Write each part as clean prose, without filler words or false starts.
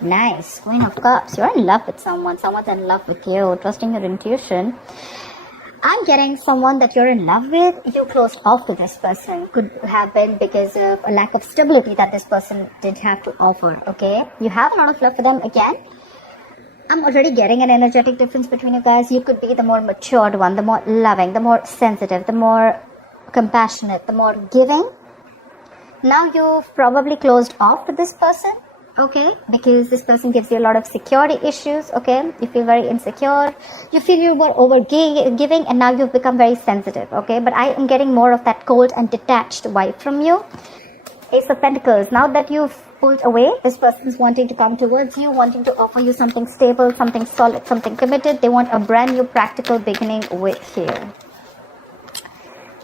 Nice. Queen of Cups. You're in love with someone. Someone's in love with you. Trusting your intuition. I'm getting someone that you're in love with. You closed off to this person. Could have been because of a lack of stability that this person did have to offer. Okay. You have a lot of love for them again. I'm already getting an energetic difference between you guys. You could be the more matured one, the more loving, the more sensitive, the more compassionate, the more giving. Now you've probably closed off to this person, okay, because this person gives you a lot of security issues, okay. You feel very insecure, you feel you were over giving, and now you've become very sensitive, okay. But I am getting more of that cold and detached vibe from you. Ace of Pentacles. Now that you've pulled away, this person is wanting to come towards you, wanting to offer you something stable, something solid, something committed. They want a brand new practical beginning with you.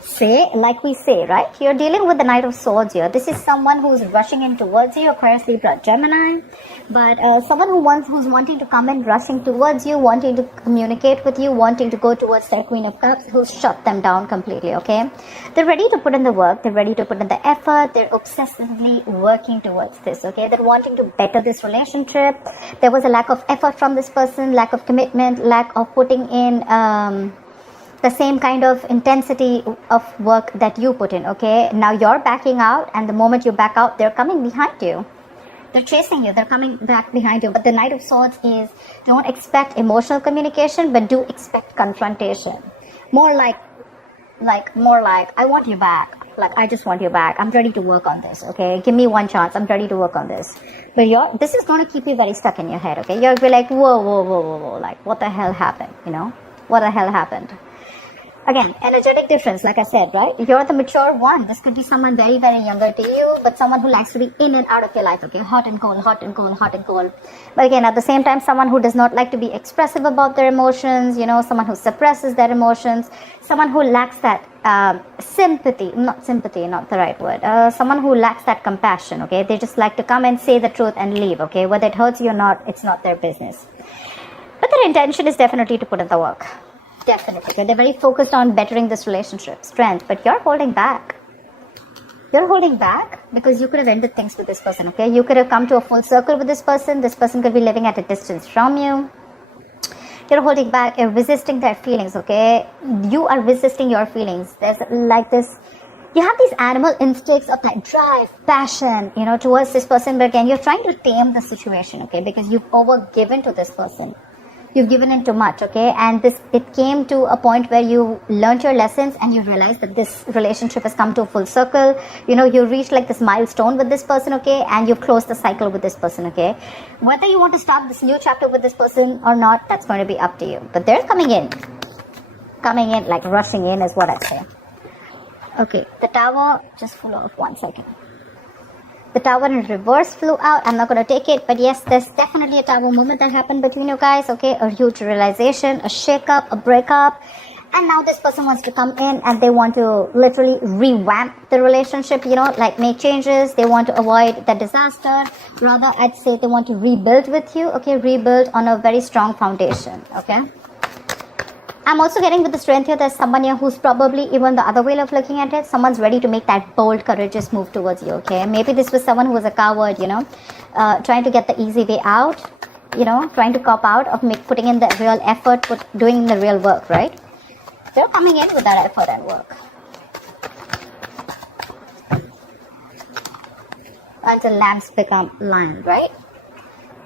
Say, like we say, right? You're dealing with the Knight of Swords here. This is someone who's rushing in towards you, Aquarius, Libra, Gemini. But someone who's wanting to come in, rushing towards you, wanting to communicate with you, wanting to go towards their Queen of Cups, who's shut them down completely, okay? They're ready to put in the work. They're ready to put in the effort. They're obsessively working towards this, okay? They're wanting to better this relationship. There was a lack of effort from this person, lack of commitment, lack of putting in the same kind of intensity of work that you put in, okay? Now you're backing out, and the moment you back out, they're coming behind you. They're chasing you. They're coming back behind you. But the Knight of Swords is, don't expect emotional communication, but do expect confrontation. More like, I want you back. Like, I just want you back. I'm ready to work on this, okay? Give me one chance. I'm ready to work on this. But this is going to keep you very stuck in your head, okay? You'll be like, whoa. Like, what the hell happened, you know? What the hell happened? Again, energetic difference, like I said, right? You're the mature one. This could be someone very, very younger to you, but someone who likes to be in and out of your life, okay? Hot and cold, hot and cold, hot and cold. But again, at the same time, someone who does not like to be expressive about their emotions, you know, someone who suppresses their emotions, someone who lacks that sympathy, not the right word, someone who lacks that compassion, okay? They just like to come and say the truth and leave, okay? Whether it hurts you or not, it's not their business. But their intention is definitely to put in the work. Definitely. They're very focused on bettering this relationship, strength, but you're holding back. You're holding back because you could have ended things with this person, okay? You could have come to a full circle with this person. This person could be living at a distance from you. You're holding back. You're resisting their feelings, okay? You are resisting your feelings. There's like this, you have these animal instincts of that drive, passion, you know, towards this person. But again, you're trying to tame the situation, okay? Because you've overgiven to this person. You've given in too much, okay? And it came to a point where you learned your lessons and you realized that this relationship has come to a full circle. You know, you reached like this milestone with this person, okay? And you've closed the cycle with this person, okay? Whether you want to start this new chapter with this person or not, that's going to be up to you. But they're coming in, like rushing in is what I say. Okay, the Tower just flew off. 1 second. The Tower in reverse flew out. I'm not going to take it. But yes, there's definitely a Tower moment that happened between you guys. Okay, a huge realization, a shake-up, a breakup. And now this person wants to come in and they want to literally revamp the relationship, you know, like make changes. They want to avoid the disaster. Rather, I'd say they want to rebuild with you. Okay, rebuild on a very strong foundation. Okay. I'm also getting with the strength here, there's someone here who's probably even the other way of looking at it. Someone's ready to make that bold, courageous move towards you, okay? Maybe this was someone who was a coward, you know, trying to get the easy way out, you know, trying to cop out of putting in the real effort, doing the real work, right? They're coming in with that effort and work. Until lambs become lions, right?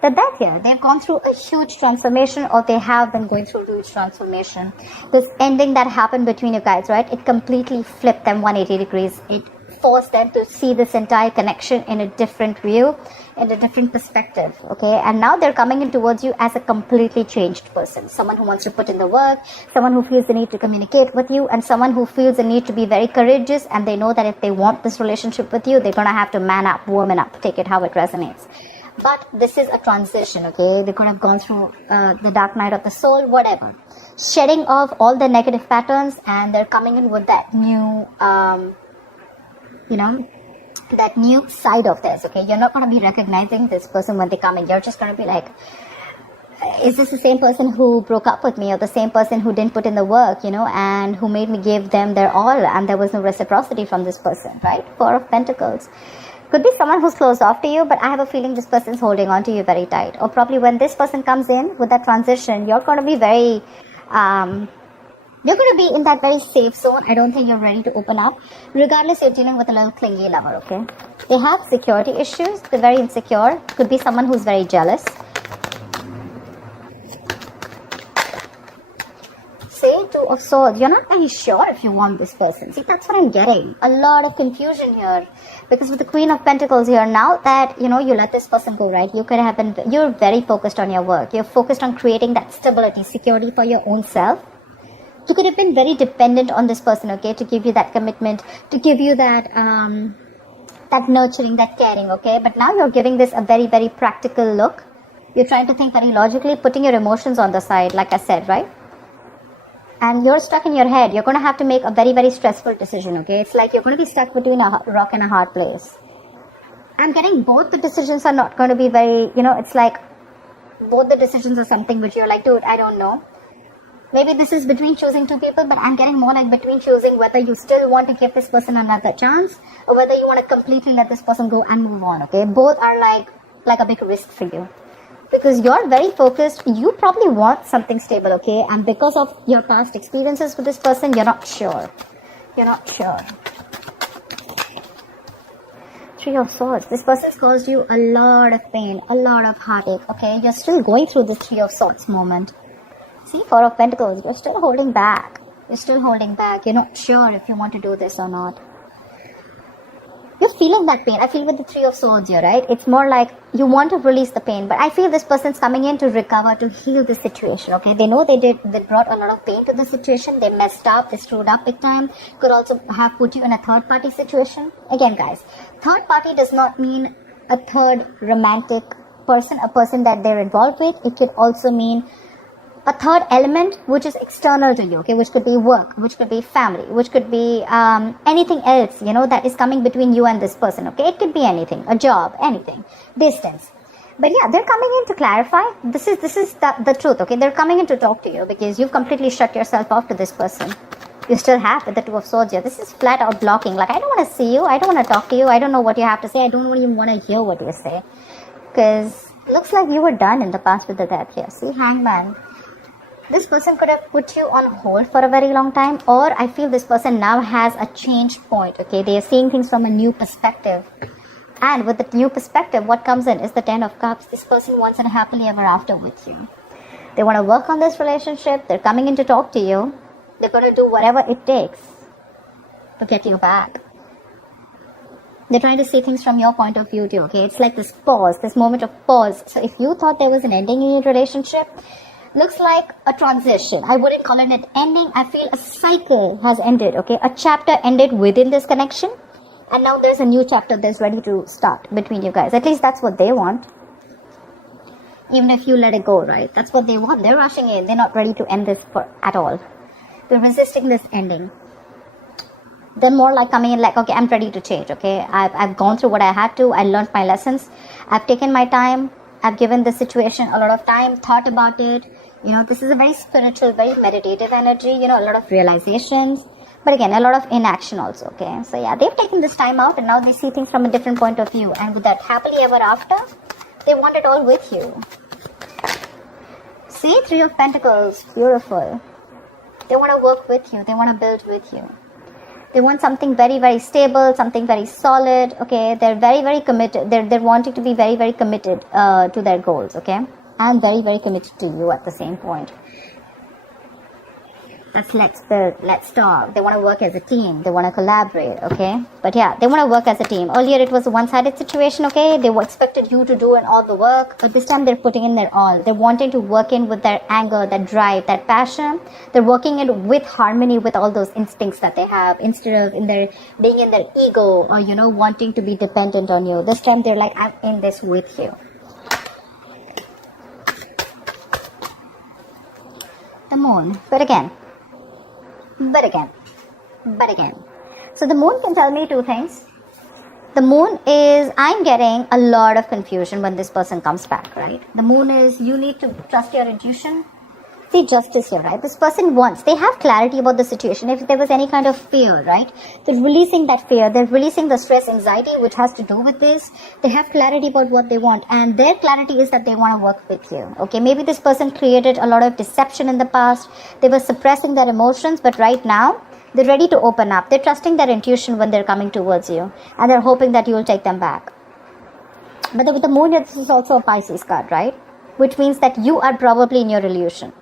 That here, they've gone through a huge transformation, or they have been going through a huge transformation. This ending that happened between you guys, right? It completely flipped them 180 degrees. It forced them to see this entire connection in a different view, in a different perspective, okay? And now they're coming in towards you as a completely changed person. Someone who wants to put in the work, someone who feels the need to communicate with you, and someone who feels the need to be very courageous, and they know that if they want this relationship with you, they're going to have to man up, woman up, take it how it resonates. But this is a transition, okay? They could have gone through the dark night of the soul, whatever. Shedding off all the negative patterns, and they're coming in with that new, you know, that new side of theirs, okay? You're not going to be recognizing this person when they come in. You're just going to be like, is this the same person who broke up with me, or the same person who didn't put in the work, you know, and who made me give them their all, and there was no reciprocity from this person, right? Four of Pentacles. Could be someone who's closed off to you, but I have a feeling this person's holding on to you very tight. Or probably when this person comes in with that transition, you're going to be very, you're going to be in that very safe zone. I don't think you're ready to open up. Regardless, you're dealing with a little clingy lover, okay? They have security issues. They're very insecure. Could be someone who's very jealous. Say Two of Swords. You're not very sure if you want this person. See, that's what I'm getting. A lot of confusion here. Because with the Queen of Pentacles here, now that, you let this person go, right? You could have been, you're very focused on your work. You're focused on creating that stability, security for your own self. You could have been very dependent on this person, okay? To give you that commitment, to give you that, that nurturing, that caring, okay? But now you're giving this a very, very practical look. You're trying to think very logically, putting your emotions on the side, like I said, right? And you're stuck in your head. You're going to have to make a very, very stressful decision, okay? It's like you're going to be stuck between a rock and a hard place. I'm getting both the decisions are not going to be very, it's like both the decisions are something which you're like, dude, I don't know. Maybe this is between choosing two people, but I'm getting more like between choosing whether you still want to give this person another chance or whether you want to completely let this person go and move on, okay? Both are like a big risk for you. Because you're very focused, you probably want something stable, okay? And because of your past experiences with this person, you're not sure. You're not sure. Three of Swords. This person's caused you a lot of pain, a lot of heartache, okay? You're still going through this Three of Swords moment. See, Four of Pentacles. You're still holding back. You're still holding back. You're not sure if you want to do this or not. You're feeling that pain. I feel with the Three of Swords here, right? It's more like you want to release the pain, but I feel this person's coming in to recover, to heal the situation, okay? They know they brought a lot of pain to the situation. They messed up, they screwed up big time. Could also have put you in a third party situation. Again, guys, third party does not mean a third romantic person, a person that they're involved with. It could also mean a third element which is external to you, okay, which could be work, which could be family, which could be anything else, that is coming between you and this person, okay? It could be anything, a job, anything, distance. But yeah, they're coming in to clarify. This is the truth, okay? They're coming in to talk to you because you've completely shut yourself off to this person. You still have with the Two of Swords here. This is flat out blocking. Like, I don't want to see you. I don't want to talk to you. I don't know what you have to say. I don't even want to hear what you say. Because looks like you were done in the past with the Death here. See, Hangman. This person could have put you on hold for a very long time, or I feel this person now has a change point, okay? They are seeing things from a new perspective. And with the new perspective, what comes in is the Ten of Cups. This person wants a happily ever after with you. They want to work on this relationship. They're coming in to talk to you. They're going to do whatever it takes to get you back. They're trying to see things from your point of view too, okay? It's like this pause, this moment of pause. So if you thought there was an ending in your relationship, looks like a transition. I wouldn't call it an ending. I feel a cycle has ended, okay? A chapter ended within this connection. And now there's a new chapter that's ready to start between you guys. At least that's what they want. Even if you let it go, right? That's what they want. They're rushing in. They're not ready to end this at all. They're resisting this ending. They're more like coming in like, okay, I'm ready to change, okay? I've gone through what I had to. I learned my lessons. I've taken my time. I've given the situation a lot of time, thought about it. This is a very spiritual, very meditative energy, a lot of realizations. But again, a lot of inaction also, okay? So yeah, they've taken this time out and now they see things from a different point of view. And with that happily ever after, they want it all with you. See, Three of Pentacles, beautiful. They want to work with you. They want to build with you. They want something very, very stable, something very solid, okay? They're very, very committed. They're wanting to be very, very committed to their goals, okay? And very, very committed to you at the same point. That's let's build, let's talk. They want to work as a team. They want to collaborate, okay? But yeah, they want to work as a team. Earlier it was a one-sided situation, okay? They expected you to do all the work. But this time they're putting in their all. They're wanting to work in with their anger, that drive, that passion. They're working in with harmony with all those instincts that they have. Instead of being in their ego or, wanting to be dependent on you. This time they're like, I'm in this with you. The Moon. But again. So the Moon can tell me two things. The Moon is, I'm getting a lot of confusion when this person comes back, right? The Moon is, you need to trust your intuition. See, justice here, right? This person wants, they have clarity about the situation. If there was any kind of fear, right? They're releasing that fear. They're releasing the stress, anxiety, which has to do with this. They have clarity about what they want. And their clarity is that they want to work with you. Okay, maybe this person created a lot of deception in the past. They were suppressing their emotions, but right now, they're ready to open up. They're trusting their intuition when they're coming towards you. And they're hoping that you'll take them back. But with the moon, this is also a Pisces card, right? Which means that you are probably in your illusion.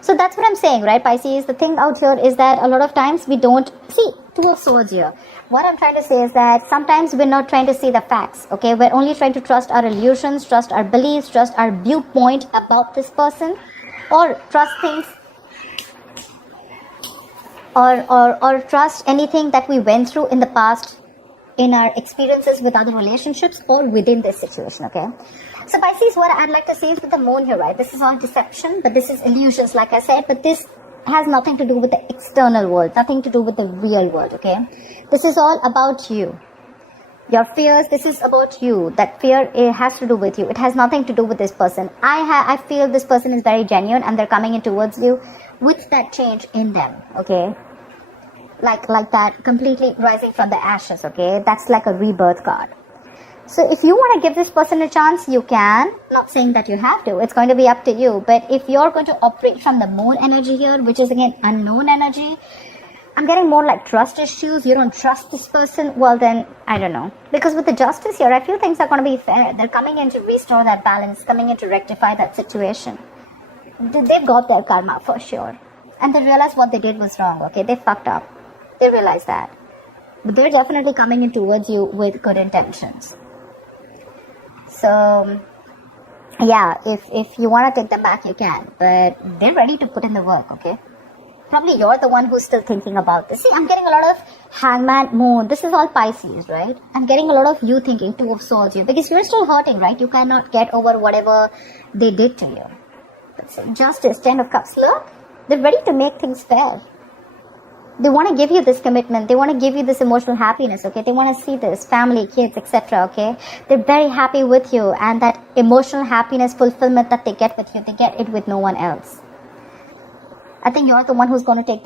So that's what I'm saying, right, Pisces? The thing out here is that a lot of times we don't see. Two of Swords here. What I'm trying to say is that sometimes we're not trying to see the facts, okay? We're only trying to trust our illusions, trust our beliefs, trust our viewpoint about this person, or trust things, or trust anything that we went through in the past, in our experiences with other relationships or within this situation, okay? So Pisces, what I'd like to say is with the moon here, right? This is all deception, but this is illusions, like I said, but this has nothing to do with the external world, nothing to do with the real world, okay? This is all about you. Your fears, this is about you. That fear, it has to do with you. It has nothing to do with this person. I feel this person is very genuine and they're coming in towards you with that change in them, okay? Like that, completely rising from the ashes, okay? That's like a rebirth card. So if you want to give this person a chance, you can. Not saying that you have to. It's going to be up to you. But if you're going to operate from the moon energy here, which is again unknown energy, I'm getting more like trust issues. You don't trust this person. Well, then, I don't know. Because with the justice here, I feel things are going to be fair. They're coming in to restore that balance, coming in to rectify that situation. They've got their karma for sure. And they realize what they did was wrong, okay? They fucked up. They realize that. But they're definitely coming in towards you with good intentions. So, yeah, if you want to take them back, you can. But they're ready to put in the work, okay? Probably you're the one who's still thinking about this. See, I'm getting a lot of Hangman, Moon. This is all Pisces, right? I'm getting a lot of you thinking, Two of Swords here. Because you're still hurting, right? You cannot get over whatever they did to you. But Justice, Ten of Cups. Look, they're ready to make things fair. They want to give you this commitment. They want to give you this emotional happiness, okay? They want to see this, family, kids, etc., okay? They're very happy with you. And that emotional happiness, fulfillment that they get with you, they get it with no one else. I think you're the one who's going to take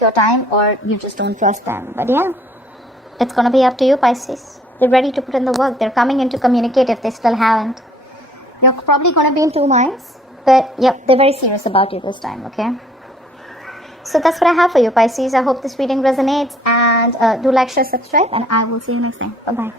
your time, or you just don't trust them. But yeah, it's going to be up to you, Pisces. They're ready to put in the work. They're coming in to communicate if they still haven't. You're probably going to be in two minds. But yep, they're very serious about you this time, okay? So that's what I have for you, Pisces. I hope this reading resonates, and do like, share, subscribe, and I will see you next time. Bye-bye.